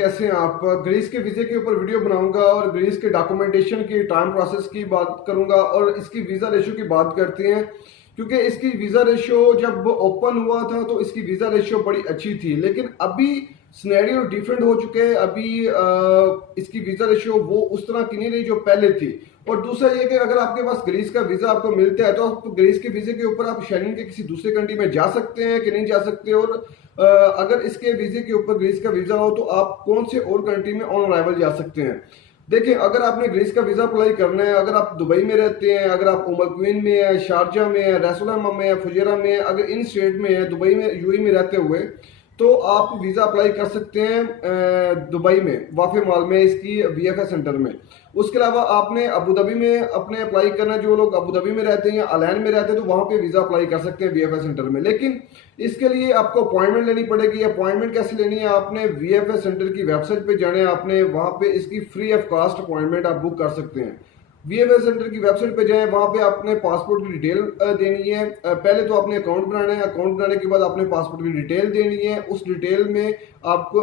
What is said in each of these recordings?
कैसे हैं आप? ग्रीस के वीज़े के ऊपर वीडियो बनाऊंगा और ग्रीस के डॉक्यूमेंटेशन की टाइम प्रोसेस की बात करूंगा और इसकी वीज़ा रेशो की बात करते हैं, क्योंकि इसकी वीज़ा रेशो जब ओपन हुआ था तो इसकी वीज़ा रेशो बड़ी अच्छी थी, लेकिन अभी सिनेरियो डिफरेंट हो चुके हैं। अभी इसकी वीज़ा रेशो वो उस तरह की नहीं रही जो पहले थी। और दूसरा ये कि अगर आपके पास ग्रीस का वीज़ा आपको मिलता है तो आप ग्रीस के वीज़े के ऊपर आप शेंगेन के किसी दूसरे कंट्री में जा सकते हैं कि नहीं जा सकते। और अगर इसके वीज़े के ऊपर ग्रीस का वीज़ा हो तो आप कौन से और कंट्री में ऑन अराइवल जा सकते हैं। देखिए, अगर आपने ग्रीस का वीज़ा अप्लाई करना है, अगर आप दुबई में रहते हैं, अगर आप उम अल क्वीन में है, शारजा में है, रैस अल खैमा में है, फुजैरा में है, अगर इन स्टेट में है, दुबई में यूएई में रहते हुए, तो आप वीज़ा अप्लाई कर सकते हैं दुबई में वाफे मॉल में इसकी वीएफएस सेंटर में। उसके अलावा आपने अबू धाबी में अपने अप्लाई करना है, जो लोग अबू धाबी में रहते हैं या अलैन में रहते हैं तो वहाँ पे वीज़ा अप्लाई कर सकते हैं वीएफएस सेंटर में। लेकिन इसके लिए आपको अपॉइंटमेंट लेनी पड़ेगी। अपॉइंटमेंट कैसे लेनी है? आपने वीएफएस सेंटर की वेबसाइट पे जाना है, आपने वहाँ पे इसकी फ्री ऑफ कास्ट अपॉइंटमेंट आप बुक कर सकते हैं। वीएफएस सेंटर की वेबसाइट पे जाएं, वहाँ पे आपने पासपोर्ट की डिटेल देनी है। पहले तो आपने अकाउंट बनाना है, अकाउंट बनाने के बाद आपने पासपोर्ट की डिटेल देनी है। उस डिटेल में आपको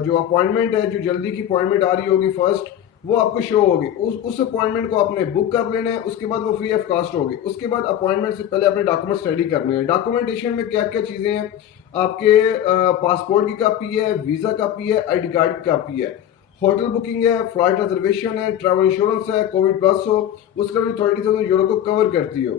जो अपॉइंटमेंट है, जो जल्दी की अपॉइंटमेंट आ रही होगी फर्स्ट, वो आपको शो होगी। उस अपॉइंटमेंट को आपने बुक कर लेना है। उसके बाद वो फ्री ऑफ कास्ट होगी। उसके बाद अपॉइंटमेंट से पहले अपने डॉक्यूमेंट्स रेडी करने हैं। डॉक्यूमेंटेशन में क्या क्या चीज़ें हैं? आपके पासपोर्ट की कापी है, वीज़ा कापी है, आईडी कार्ड की कापी है, होटल बुकिंग है, फ्लाइट रिजर्वेशन है, ट्रैवल इंश्योरेंस है, कोविड प्लस हो, उसका भी 30,000 यूरो को कवर करती हो।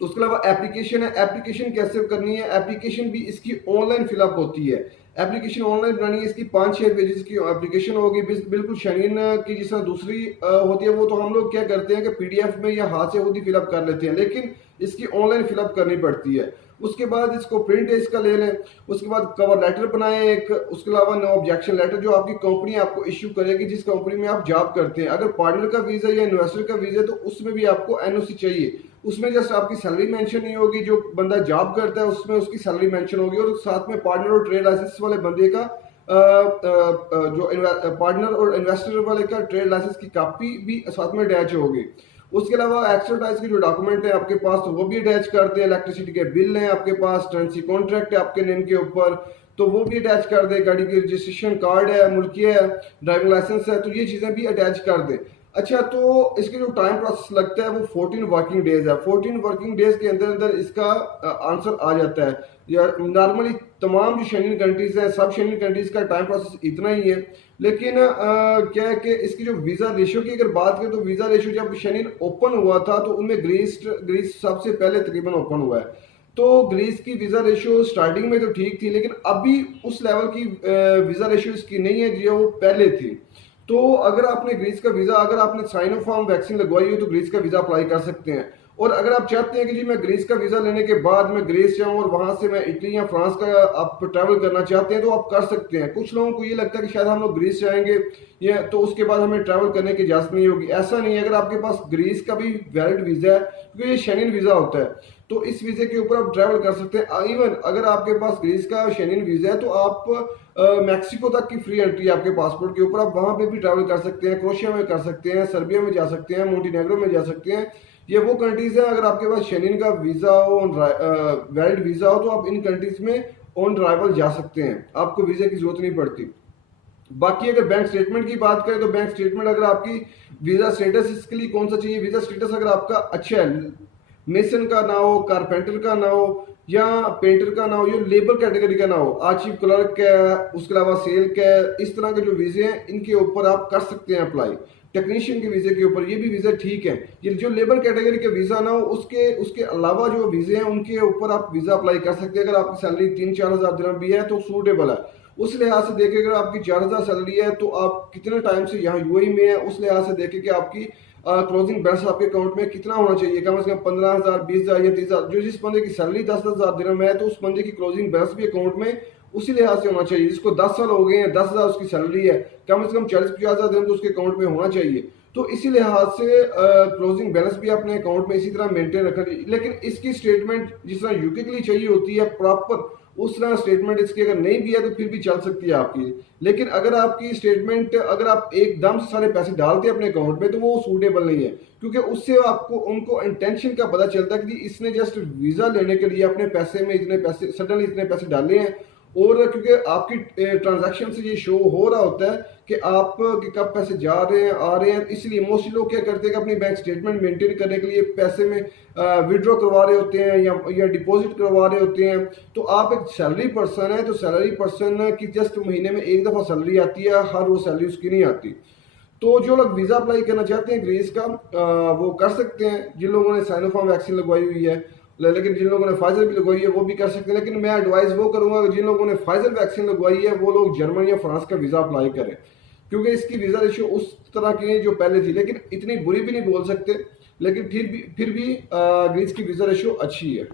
उसके अलावा एप्लीकेशन है। एप्लीकेशन कैसे करनी है? एप्लीकेशन भी इसकी ऑनलाइन फिलअप होती है। एप्लीकेशन ऑनलाइन बनानी है। इसकी 5-6 पेजेस की एप्लीकेशन होगी, बिल्कुल शेंगेन की जिस तरह दूसरी होती है। वो तो हम लोग क्या करते हैं कि पीडीएफ में या हाथ से खुद ही फिलअप कर लेते हैं, लेकिन इसकी ऑनलाइन फिलअप करनी पड़ती है। उसके बाद इसको प्रिंट इसका ले लें। उसके बाद कवर लेटर बनाएं एक। उसके अलावा नो ऑब्जेक्शन लेटर जो आपकी कंपनी आपको इश्यू करेगी, जिस कंपनी में आप जॉब करते हैं। अगर पार्टनर का वीज़ा या इन्वेस्टर का वीज़ा है तो उसमें भी आपको एनओसी चाहिए। उसमें जस्ट आपकी सैलरी मेंशन नहीं होगी, जो बंदा जॉब करता है उसमें उसकी सैलरी मेंशन होगी, और साथ में पार्टनर और ट्रेड लाइसेंस वाले बंदे का जो पार्टनर और इन्वेस्टर वाले का ट्रेड लाइसेंस की कॉपी भी साथ में अटैच होगी। उसके अलावा एक्सपर्टाइज के जो डॉक्यूमेंट है आपके पास तो वो भी अटैच कर दें। इलेक्ट्रिसिटी के बिल हैं आपके पास, टेनेंसी कॉन्ट्रैक्ट है आपके नेम के ऊपर तो वो भी अटैच कर दें। गाड़ी की रजिस्ट्रेशन कार्ड है, मुल्की है, ड्राइविंग लाइसेंस है, तो ये चीज़ें भी अटैच कर दें। अच्छा, तो इसके जो टाइम प्रोसेस लगता है वो 14 वर्किंग डेज है। 14 वर्किंग डेज के अंदर अंदर इसका आंसर आ जाता है। या नॉर्मली तमाम जो शेंगेन कंट्रीज हैं, सब शेंगेन कंट्रीज का टाइम प्रोसेस इतना ही है। लेकिन क्या है कि इसकी जो वीज़ा रेशो की अगर बात करें तो वीज़ा रेशो जब शेंगेन ओपन हुआ था तो उनमें ग्रीस सबसे पहले तकरीबन ओपन हुआ है। तो ग्रीस की वीज़ा रेशो स्टार्टिंग में तो ठीक थी, लेकिन अभी उस लेवल की वीज़ा रेशो इसकी नहीं है जो वो पहले थी। तो अगर आपने ग्रीस का वीज़ा, अगर आपने साइनोफार्म वैक्सीन लगवाई हो तो ग्रीस का वीज़ा अप्लाई कर सकते हैं। और अगर आप चाहते हैं कि जी मैं ग्रीस का वीज़ा लेने के बाद मैं ग्रीस जाऊं और वहां से मैं इटली या फ्रांस का आप ट्रैवल करना चाहते हैं तो आप कर सकते हैं। कुछ लोगों को ये लगता है कि शायद हम लोग ग्रीस जाएंगे या तो उसके बाद हमें ट्रैवल करने की इजाज़त नहीं होगी। ऐसा नहीं है। अगर आपके पास ग्रीस का भी वैलिड वीज़ा है, क्योंकि ये शेंगेन वीज़ा होता है, तो इस वीज़े के ऊपर आप ट्रैवल कर सकते हैं। इवन अगर आपके पास ग्रीस का शेंगेन वीज़ा है तो आप मैक्सिको तक की फ्री एंट्री आपके पासपोर्ट के ऊपर, आप वहां पे भी ट्रैवल कर सकते हैं। क्रोएशिया में कर सकते हैं, सर्बिया में जा सकते हैं, मोंटेनेग्रो में जा सकते हैं। ये वो कंट्रीज हैं, अगर आपके पास शेंगेन का वीज़ा हो, वैलिड वीज़ा हो, तो आप इन कंट्रीज में ऑन अराइवल जा सकते हैं, आपको वीज़े की जरूरत नहीं पड़ती। बाकी अगर बैंक स्टेटमेंट की बात करें तो बैंक स्टेटमेंट अगर आपकी वीज़ा स्टेटस इसके लिए कौन सा चाहिए? वीज़ा स्टेटस अगर आपका अच्छा है, मेसन का ना हो, कारपेंटर का ना हो, या पेंटर का ना हो, या लेबर कैटेगरी का ना हो, आर्चिव क्लर्क का, उसके अलावा सेल का, इस तरह के जो वीज़े हैं इनके ऊपर आप कर सकते हैं अप्लाई। टेक्नीशियन के वीज़े के ऊपर ये भी वीज़ा ठीक है। ये जो लेबर कैटेगरी के वीज़ा ना हो, उसके उसके अलावा जो वीज़े हैं उनके ऊपर आप वीज़ा अप्लाई कर सकते हैं। अगर आपकी सैलरी 3-4 हज़ार दिरहम भी है तो सूटेबल है। उस लिहाज से देखें, अगर आपकी 4,000 सैलरी है तो आप कितने टाइम से यहाँ यूएई में है, उस लिहाज से देखें कि आपकी क्लोजिंग बैलेंस आपके अकाउंट में कितना होना चाहिए। कम से कम 15,000, 20,000 या 30,000। जो जिस बंदे की सैलरी 10,000 दिरहम है तो उस बंदे की क्लोजिंग बैलेंस भी अकाउंट में उसी लिहाज से होना चाहिए। जिसको 10 साल हो गए हैं, 10,000 उसकी सैलरी है, कम से कम 40-50 हज़ार दिरहम तो उसके अकाउंट में होना चाहिए। तो इसी लिहाज से क्लोजिंग बैलेंस भी अपने अकाउंट में इसी तरह मेंटेन रखना चाहिए। लेकिन इसकी स्टेटमेंट जिस तरह यूके के लिए चाहिए होती है प्रॉपर, उस तरह स्टेटमेंट इसकी अगर नहीं भी है तो फिर भी चल सकती है आपकी। लेकिन अगर आपकी स्टेटमेंट, अगर आप एकदम से सारे पैसे डालते हैं अपने अकाउंट में तो वो सूटेबल नहीं है, क्योंकि उससे आपको उनको इंटेंशन का पता चलता है कि इसने जस्ट वीज़ा लेने के लिए अपने पैसे में इतने पैसे, सडनली इतने पैसे डाले हैं और क्योंकि आपकी ट्रांजैक्शन से ये शो हो रहा होता है कि आप कि कब पैसे जा रहे हैं आ रहे हैं, इसलिए मोस्टली लोग क्या करते हैं कि अपनी बैंक स्टेटमेंट मेंटेन करने के लिए पैसे में विड्रॉ करवा रहे होते हैं या डिपॉजिट करवा रहे होते हैं। तो आप एक सैलरी पर्सन है, तो सैलरी पर्सन की जस्ट महीने में एक दफ़ा सैलरी आती है, हर वो सैलरी उसकी नहीं आती। तो जो लोग वीज़ा अप्लाई करना चाहते हैं ग्रीस का वो कर सकते हैं, जिन लोगों ने साइनोफार्म वैक्सीन लगवाई हुई है। लेकिन जिन लोगों ने फाइजर भी लगवाई है वो भी कर सकते हैं, लेकिन मैं एडवाइस वो करूंगा कि जिन लोगों ने फाइजर वैक्सीन लगवाई है वो लोग जर्मन या फ्रांस का वीज़ा अप्लाई करें, क्योंकि इसकी वीज़ा रेशियो उस तरह की है जो पहले थी, लेकिन इतनी बुरी भी नहीं बोल सकते, लेकिन फिर भी ग्रीस की वीज़ा रेशियो अच्छी है।